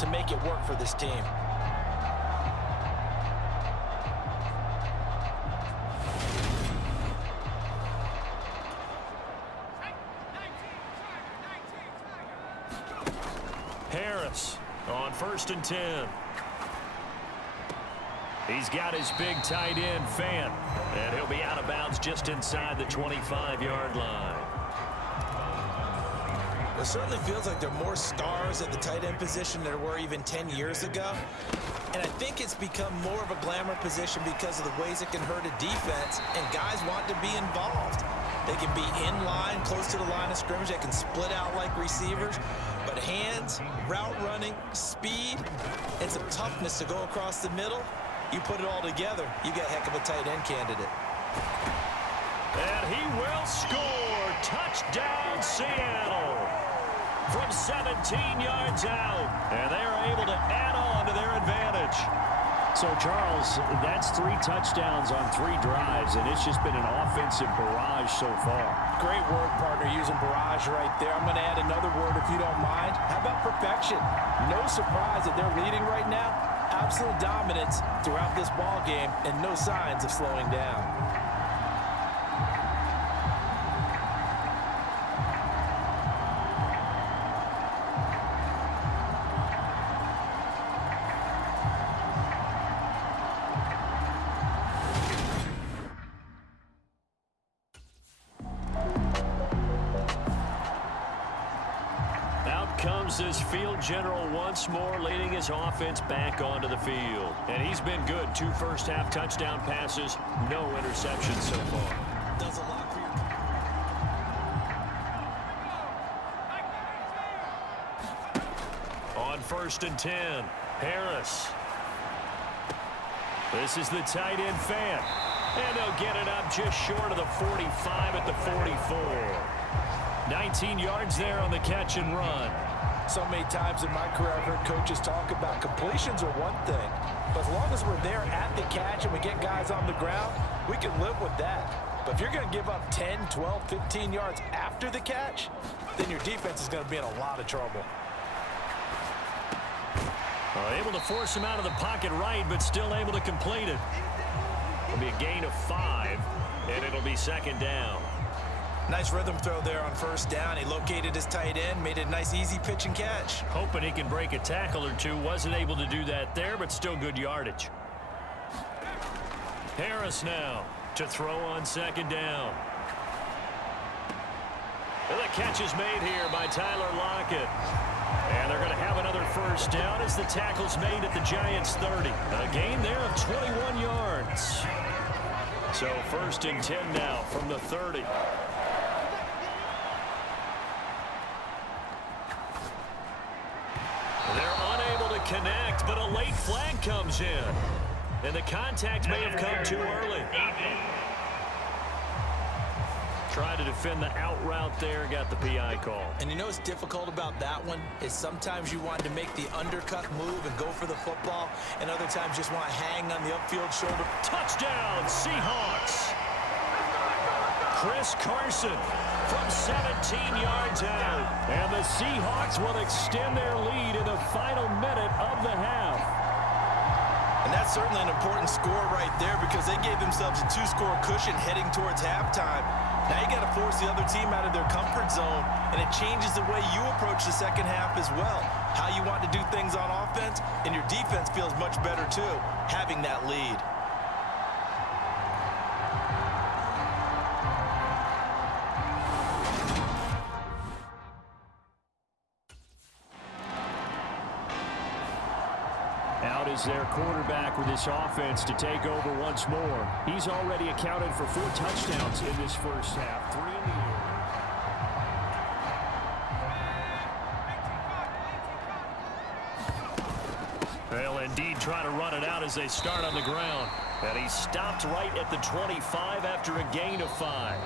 to make it work for this team. Harris on 1st and 10. He's got his big tight end, Fant, and he'll be out of bounds just inside the 25-yard line. It certainly feels like there are more stars at the tight end position than there were even 10 years ago. And I think it's become more of a glamour position because of the ways it can hurt a defense, and guys want to be involved. They can be in line, close to the line of scrimmage. They can split out like receivers. But hands, route running, speed, and some toughness to go across the middle, you put it all together, you get a heck of a tight end candidate. And he will score. Touchdown, Seattle. From 17 yards out. And they are able to add on to their advantage. So, Charles, that's 3 touchdowns on 3 drives, and it's just been an offensive barrage so far. Great word, partner, using barrage right there. I'm going to add another word if you don't mind. How about perfection? No surprise that they're leading right now. Absolute dominance throughout this ball game and no signs of slowing down. Comes this field general once more, leading his offense back onto the field. And he's been good. 2 first-half touchdown passes, no interceptions so far. Does a lot for you. On 1st and 10, Harris. This is the tight end, Fant. And they'll get it up just short of the 45 at the 44. 19 yards there on the catch and run. So many times in my career I've heard coaches talk about completions are one thing, but as long as we're there at the catch and we get guys on the ground, we can live with that. But if you're going to give up 10, 12, 15 yards after the catch, then your defense is going to be in a lot of trouble. Able to force him out of the pocket right, but still able to complete it. It'll be a gain of 5, and it'll be 2nd down. Nice rhythm throw there on 1st down. He located his tight end, made it a nice easy pitch and catch. Hoping he can break a tackle or two. Wasn't able to do that there, but still good yardage. Harris now to throw on 2nd down. And the catch is made here by Tyler Lockett. And they're going to have another 1st down as the tackle's made at the Giants' 30. A gain there of 21 yards. So 1st and 10 now from the 30. They're unable to connect, but a late flag comes in. And the contact may have come too early. Tried to defend the out route there, got the PI call. And you know what's difficult about that one is sometimes you want to make the undercut move and go for the football, and other times just want to hang on the upfield shoulder. Touchdown, Seahawks! Chris Carson from 17 yards out. And the Seahawks will extend their lead in the final minute of the half. And that's certainly an important score right there because they gave themselves a 2-score cushion heading towards halftime. Now you got to force the other team out of their comfort zone, and it changes the way you approach the second half as well. How you want to do things on offense, and your defense feels much better too, having that lead. Out is their quarterback with this offense to take over once more. He's already accounted for 4 touchdowns in this first half, 3 in the air. They'll indeed try to run it out as they start on the ground. And he stopped right at the 25 after a gain of 5.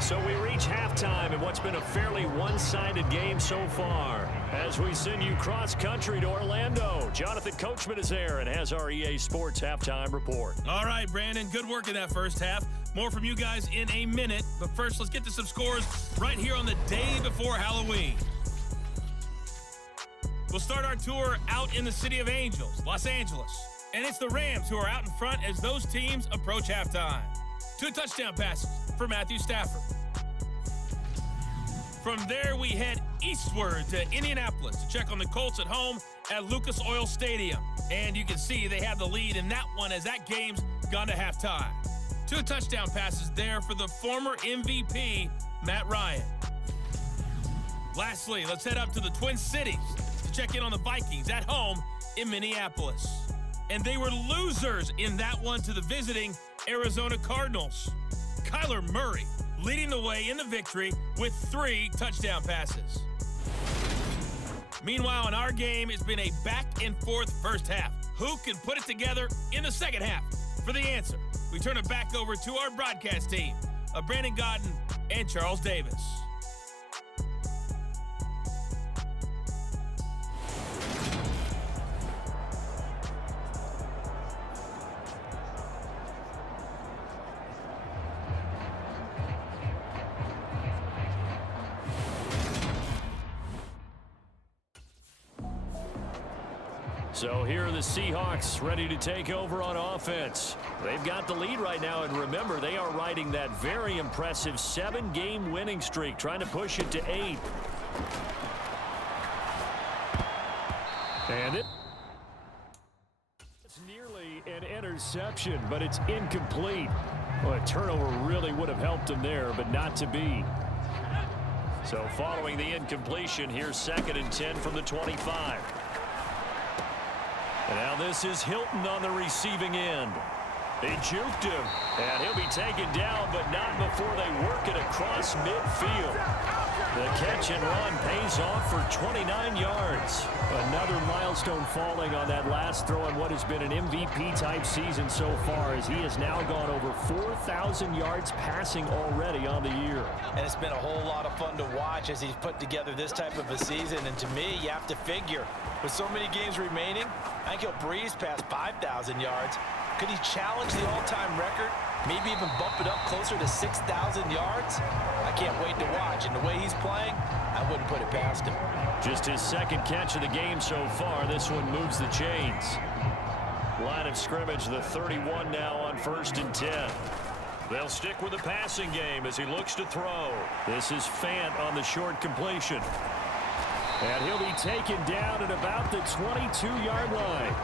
So we reach halftime in what's been a fairly one-sided game so far. As we send you cross-country to Orlando, Jonathan Coachman is there and has our EA Sports halftime report. All right, Brandon, good work in that first half. More from you guys in a minute. But first, let's get to some scores right here on the day before Halloween. We'll start our tour out in the City of Angels, Los Angeles. And it's the Rams who are out in front as those teams approach halftime. 2 touchdown passes for Matthew Stafford. From there, we head eastward to Indianapolis to check on the Colts at home at Lucas Oil Stadium. And you can see they have the lead in that one as that game's gone to halftime. 2 touchdown passes there for the former MVP, Matt Ryan. Lastly, let's head up to the Twin Cities to check in on the Vikings at home in Minneapolis. And they were losers in that one to the visiting Arizona Cardinals. Kyler Murray leading the way in the victory with 3 touchdown passes. Meanwhile, in our game, it's been a back-and-forth first half. Who can put it together in the second half? For the answer, we turn it back over to our broadcast team of Brandon Gaudin and Charles Davis. So here are the Seahawks ready to take over on offense. They've got the lead right now, and remember, they are riding that very impressive 7-game winning streak, trying to push it to 8. And it's nearly an interception, but it's incomplete. Well, a turnover really would have helped them there, but not to be. So following the incompletion, here's 2nd and 10 from the 25. And now this is Hilton on the receiving end. They juked him, and he'll be taken down, but not before they work it across midfield. The catch and run pays off for 29 yards. Another milestone falling on that last throw in what has been an MVP-type season so far, as he has now gone over 4,000 yards passing already on the year. And it's been a whole lot of fun to watch as he's put together this type of a season. And to me, you have to figure, with so many games remaining, I think he'll breeze past 5,000 yards. Could he challenge the all-time record? Maybe even bump it up closer to 6,000 yards? I can't wait to watch. And the way he's playing, I wouldn't put it past him. Just his 2nd catch of the game so far. This one moves the chains. Line of scrimmage, the 31 now on 1st and 10. They'll stick with the passing game as he looks to throw. This is Fant on the short completion. And he'll be taken down at about the 22-yard line.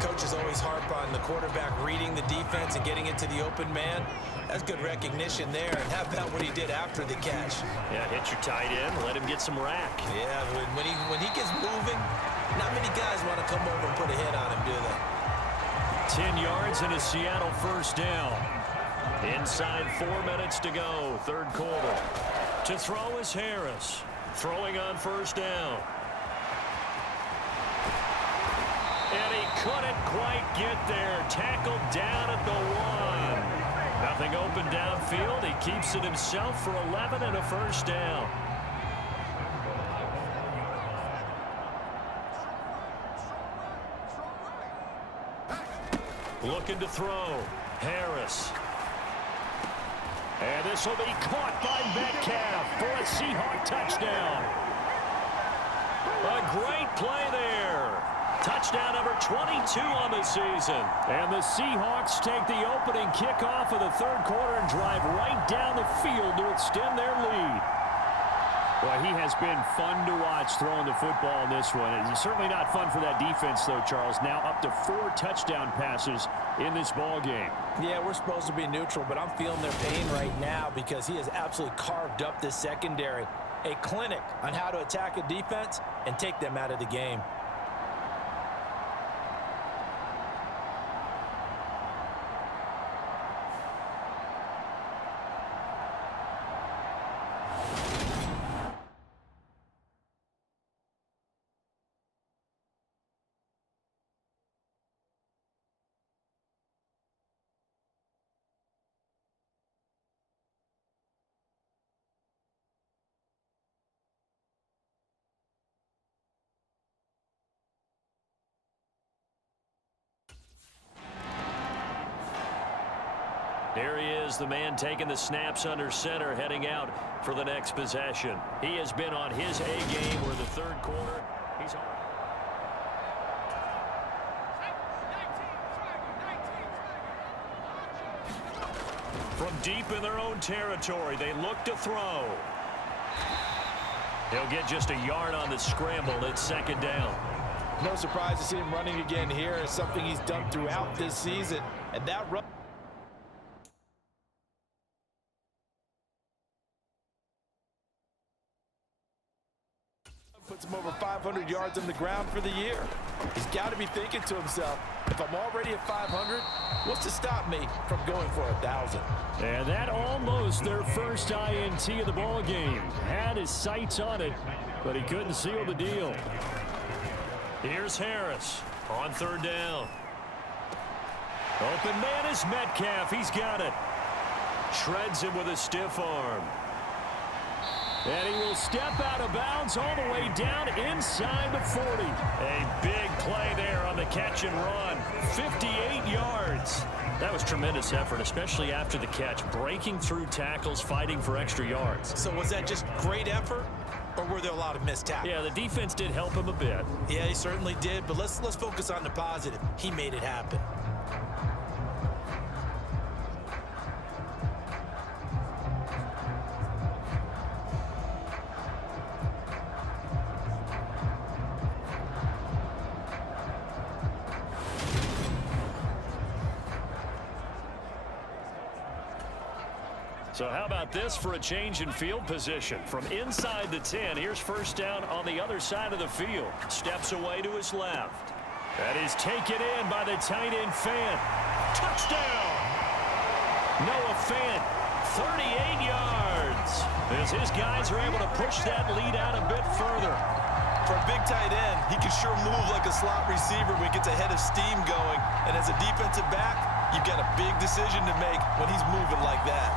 Coaches always harp on the quarterback reading the defense and getting it to the open man. That's good recognition there. And how about what he did after the catch? Yeah, hit your tight end, let him get some rack. Yeah, when he gets moving, not many guys want to come over and put a hit on him, do they? 10 yards and a Seattle first down. Inside 4 minutes to go, 3rd quarter. To throw is Harris. Throwing on 1st down. And he couldn't quite get there. Tackled down at the 1. Nothing open downfield. He keeps it himself for 11 and a first down. Looking to throw. Harris. And this will be caught by Metcalf for a Seahawk touchdown. A great play there. Touchdown number 22 on the season. And the Seahawks take the opening kickoff of the 3rd quarter and drive right down the field to extend their lead. Well, he has been fun to watch throwing the football in this one. It's certainly not fun for that defense, though, Charles. Now up to 4 touchdown passes in this ball game. Yeah, we're supposed to be neutral, but I'm feeling their pain right now because he has absolutely carved up this secondary. A clinic on how to attack a defense and take them out of the game. There he is the man taking the snaps under center, heading out for the next possession. He has been on his A game where the third quarter, he's on. From deep in their own territory, they look to throw. He'll get just a yard on the scramble. It's second down. No surprise to see him running again here. It's something he's done throughout this season. And that run puts him over 500 yards on the ground for the year. He's got to be thinking to himself, if I'm already at 500, what's to stop me from going for 1,000? And that almost their first INT of the ball game. Had his sights on it, but he couldn't seal the deal. Here's Harris on third down. Open man is Metcalf. He's got it. Shreds him with a stiff arm. And he will step out of bounds all the way down inside the 40. A big play there on the catch and run. 58 yards. That was tremendous effort, especially after the catch. Breaking through tackles, fighting for extra yards. So was that just great effort, or were there a lot of missed tackles? Yeah, the defense did help him a bit. Yeah, he certainly did, but let's focus on the positive. He made it happen. So how about this for a change in field position? From inside the 10, here's first down on the other side of the field. Steps away to his left. That is taken in by the tight end Fant. Touchdown! Noah Fant, 38 yards. As his guys are able to push that lead out a bit further. For a big tight end, he can sure move like a slot receiver when he gets a head of steam going. And as a defensive back, you've got a big decision to make when he's moving like that.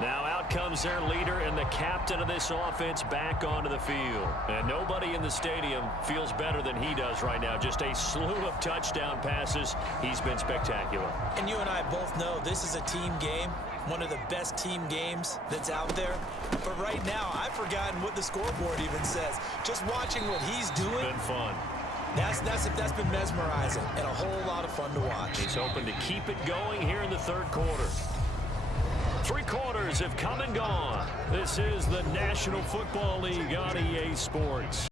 Now out comes their leader and the captain of this offense back onto the field. And nobody in the stadium feels better than he does right now. Just a slew of touchdown passes. He's been spectacular. And you and I both know this is a team game, one of the best team games that's out there. But right now, I've forgotten what the scoreboard even says. Just watching what he's doing. It's been fun. That's been mesmerizing and a whole lot of fun to watch. He's hoping to keep it going here in the third quarter. 3 quarters have come and gone. This is the National Football League on EA Sports.